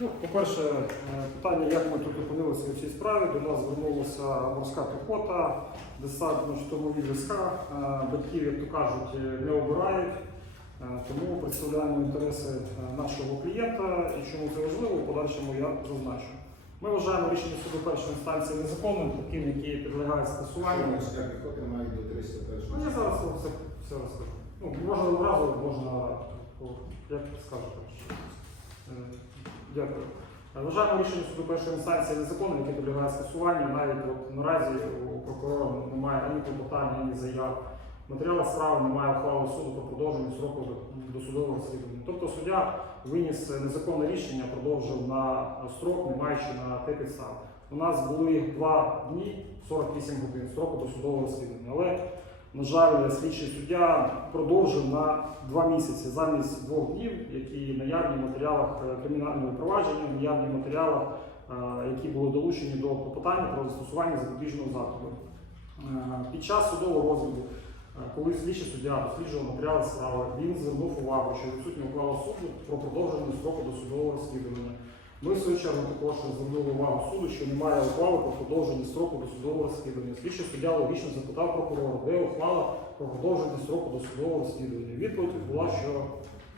Ну, по-перше, е, питання, як ми тут опинилися у цій справі. До нас звернулася морська піхота, десантно-штурмові війська. Е, Батьків, як то кажуть, не обирають. Е, Тому представляємо інтереси нашого клієнта і чому це важливо, в подальшому я зазначу. Ми вважаємо рішення суду першої інстанції незаконним, таким, яке підлягає скасуванню. Морська піхота має до 301 Ну, я зараз все, все розкажу. Ну, можна одразу, можна, як скажете. Е, Дякую. Е, Вважаємо рішення суду першої інстанції незаконним, яке підлягає скасуванню. Навіть от наразі у прокурора немає ані клопотання, ані заяв. Матеріала справи немає ухвали суду про продовження строку до- досудового розслідування. Тобто суддя виніс незаконне рішення, продовжив на строк, не маючи на те підстав. У нас були два дні 48 годин строку досудового розслідування. Але, на жаль, слідчий суддя продовжив на два місяці замість двох днів, які наявні в матеріалах е, кримінального провадження, наявні в матеріалах, е, які були долучені до клопотання про застосування запобіжного заходу. Е, Під час судового розгляду, коли слідчий суддя досліджував матеріали справи, він звернув увагу, що відсутня ухвала суду про продовження строку досудового розслідування. Ми в свою чергу також звернули увагу суду, що немає ухвали про продовження строку досудового розслідування. Слідчий суддя логічно запитав прокурора, де ухвала про продовження строку досудового розслідування. Відповідь була, що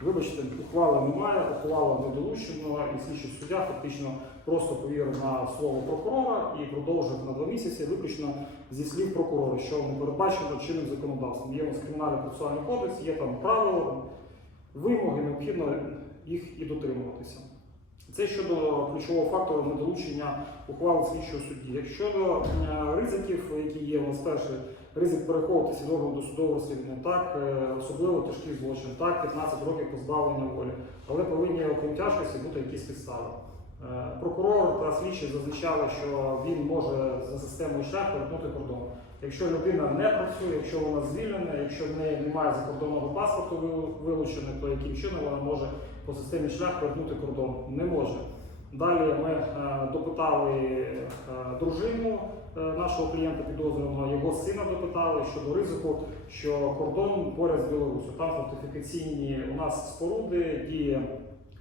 вибачте, ухвали немає, ухвала не долучено, і слідчий суддя фактично просто повірив на слово прокурора і продовжив на два місяці, виключно зі слів прокурора, що не передбачено чинним законодавством. Є у нас кримінальний процесуальний кодекс, є там правила, вимоги, необхідно їх і дотримуватися. Це щодо ключового фактору недолучення ухвали слідчого судді. Якщо до е, ризиків, які є у нас перший ризик переховуватися від органу досудового розслідування, так е, особливо тяжкий злочин, так 15 років позбавлення волі, але повинні окрім тяжкості бути якісь підстави. Е, Прокурор та слідчий зазначали, що він може за системою шлях перетнути кордон. Якщо людина не працює, якщо вона звільнена, якщо в неї немає закордонного паспорту вилу- вилучений, то яким чином вона може по системі шлях перетнути кордон? Не може. Далі ми е, допитали е, дружину е, нашого клієнта підозрюваного, його сина допитали щодо ризику, що кордон поряд з Білорусю. Там фортифікаційні у нас споруди діє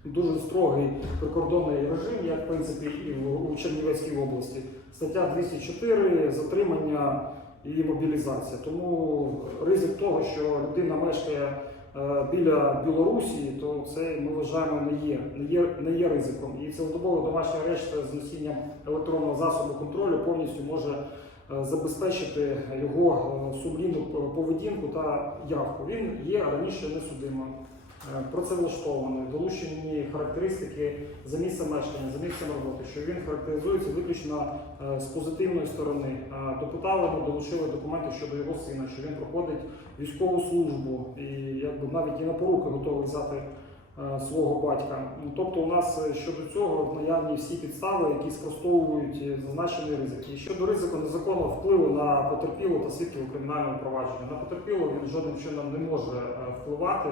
дуже строгий прикордонний режим, як в принципі і в Чернівецькій області. Стаття 204 затримання і мобілізація. Тому ризик того, що людина мешкає е, біля Білорусі, то це ми вважаємо не є, не є, не є ризиком. І цілодобове домашнє арешт з носінням електронного засобу контролю повністю може е, забезпечити його е, сумлінну поведінку та явку. Він є раніше несудимим. Е, Працевлаштований, долучені характеристики за місцем мешкання, за місцем роботи, що він характеризується виключно е, з позитивної сторони. Е, Допитали, ми долучили документи щодо його сина, що він проходить військову службу і якби навіть і на поруки готовий взяти свого батька. Ну, Тобто, у нас щодо цього наявні всі підстави, які спростовують зазначений ризик. І щодо ризику незаконного впливу на потерпілу та свідків у кримінальному провадженні. На потерпілу він жодним чином не може впливати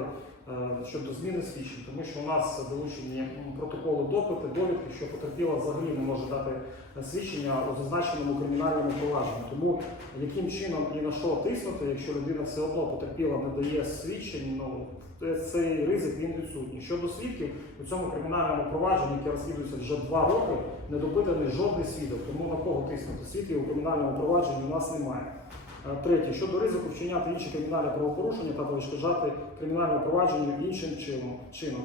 щодо зміни свідчень, тому що у нас долучені протоколи допити, довідки, що потерпіла взагалі не може дати е, свідчення у зазначеному кримінальному провадженні. Тому яким чином і на що тиснути, якщо людина все одно потерпіла не дає свідчень, ну цей ризик він відсутній. Щодо свідків у цьому кримінальному провадженні, яке розслідується вже два роки, не допитаний жодний свідок. Тому на кого тиснути свідків у кримінальному провадженні у нас немає. Третє, щодо ризику вчиняти інші кримінальні правопорушення та перешкоджати кримінальне провадження іншим чином.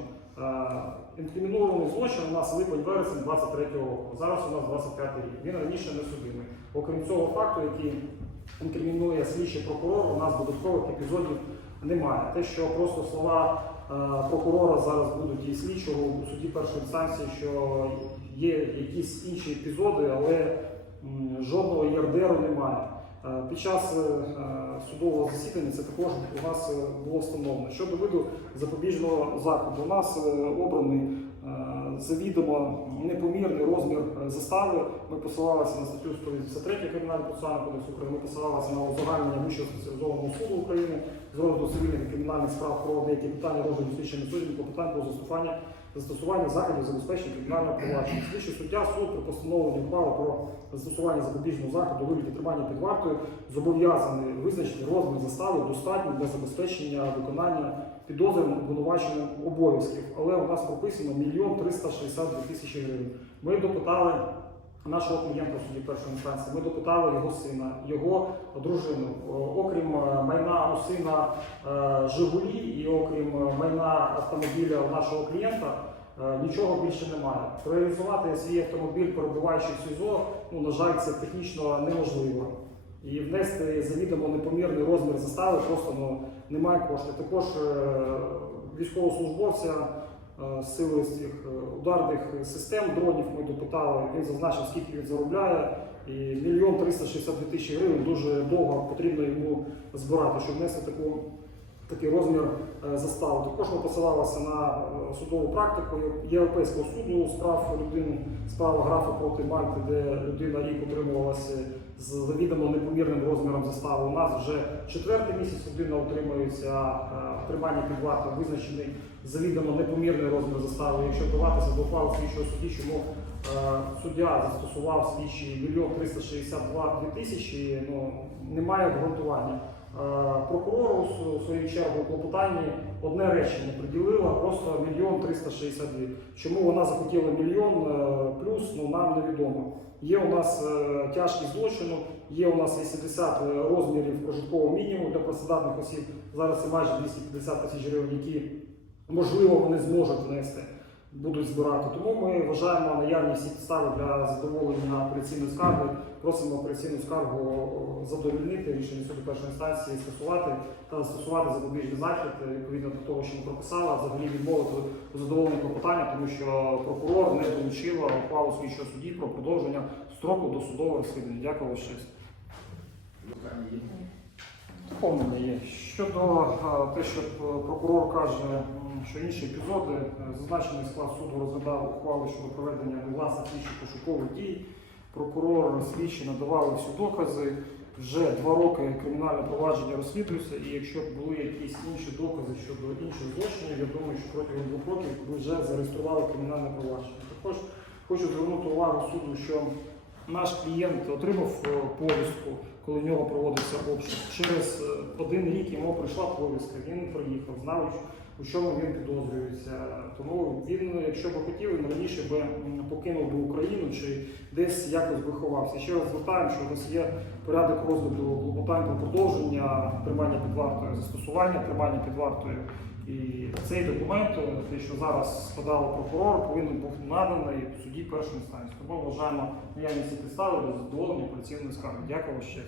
Інкримінований злочин у нас липень-вересень 23 року. Зараз у нас 25 рік. Він раніше не судимий. Окрім цього факту, який інкримінує слідчий прокурор, у нас додаткових епізодів немає. Те, що просто слова прокурора зараз будуть і слідчого у суді першої інстанції, що є якісь інші епізоди, але жодного ЄРДРу немає. Е, Під час е, е, судового засідання це також у нас було встановлено. Щодо виду запобіжного заходу, у нас обраний завідомо непомірний розмір застави. Ми посилалися на статтю 183 Кримінального процесуального кодексу України, ми посилалися на узагальнення Вищого спеціалізованого суду України з розгляду цивільних кримінальних справ про деякі питання розгляду суддями по питань про застосування застосування заходів забезпечення кримінального провадження. Слідчий суддя суд при постановленні ухвали про застосування запобіжного заходу вигляді тримання під вартою зобов'язаний визначити розмір застави достатньо для забезпечення виконання підозрюваним обвинуваченим обов'язків, але у нас прописано мільйон 362 тисячі гривень. Ми допитали нашого клієнта в суді першої інстанції, ми допитали його сина, його дружину. Окрім е, майна у сина е, Жигулі і окрім е, майна автомобіля нашого клієнта. Е, Нічого більше немає. Реалізувати свій автомобіль, перебуваючи в СІЗО, ну на жаль, це технічно неможливо. І внести завідомо непомірний розмір застави просто ну, немає коштів. Також е, військовослужбовця е, сили з цих е, ударних систем дронів ми допитали. Він зазначив, скільки він заробляє. І мільйон 362 тисячі гривень дуже довго потрібно йому збирати, щоб внести таку. Такий розмір е, застави. Також ми посилалися на е, судову практику Європейського суду з прав людини, справа графа проти Мальти, де людина рік утримувалася з завідомо непомірним розміром застави. У нас вже четвертий місяць людина утримується е, тримання під вартою, визначений завідомо непомірний розмір застави. Якщо вдаватися до ухвали слідчого судді, чому суддя застосував слідчий мільйон 362 тисячі, ну немає обґрунтування. Е, своїй чергу клопотанні одне речення приділила просто мільйон 362. Чому вона захотіла мільйон е, плюс, ну нам невідомо. Є у нас е, тяжкість злочину, є у нас 80 розмірів прожиткового мінімуму для працедатних осіб. Зараз це майже 250 тисяч гривень, які можливо вони зможуть внести, будуть збирати. Тому ми вважаємо наявні всі підстави для задоволення апеляційної скарги. Просимо апеляційну скаргу о, задовольнити рішення суду першої інстанції, скасувати та застосувати запобіжний захід е, відповідно до того, що ми прописали, взагалі відмовити у задоволенні клопотання, тому що прокурор не долучила ухвалу слідчого судді про продовження строку досудового розслідування. Дякую вас честь. Питання є? Щодо е, те, що прокурор каже, що інші епізоди, е, зазначений склад суду розглядав ухвали щодо проведення власних слідчих пошукових дій. Прокурор слідчі надавали всі докази. Вже два роки кримінальне провадження розслідується, і якщо б були якісь інші докази щодо інших злочинів, я думаю, що протягом двох років ви вже зареєстрували кримінальне провадження. Також хочу звернути увагу суду, що наш клієнт отримав е, повістку, коли в нього проводився обшук. Через е, один рік йому прийшла повістка, він приїхав, знав, у чому він підозрюється. Тому він, якщо б хотів, він раніше би покинув би Україну чи десь якось би ховався. Ще раз звертаємо, що у нас є порядок розгляду клопотань про продовження тримання під вартою, застосування тримання під вартою. І цей документ, те, що зараз складало прокурор, повинен був наданий суді першої інстанції. Тому вважаємо наявність підстави до задоволення операційної скарги. Дякую ще.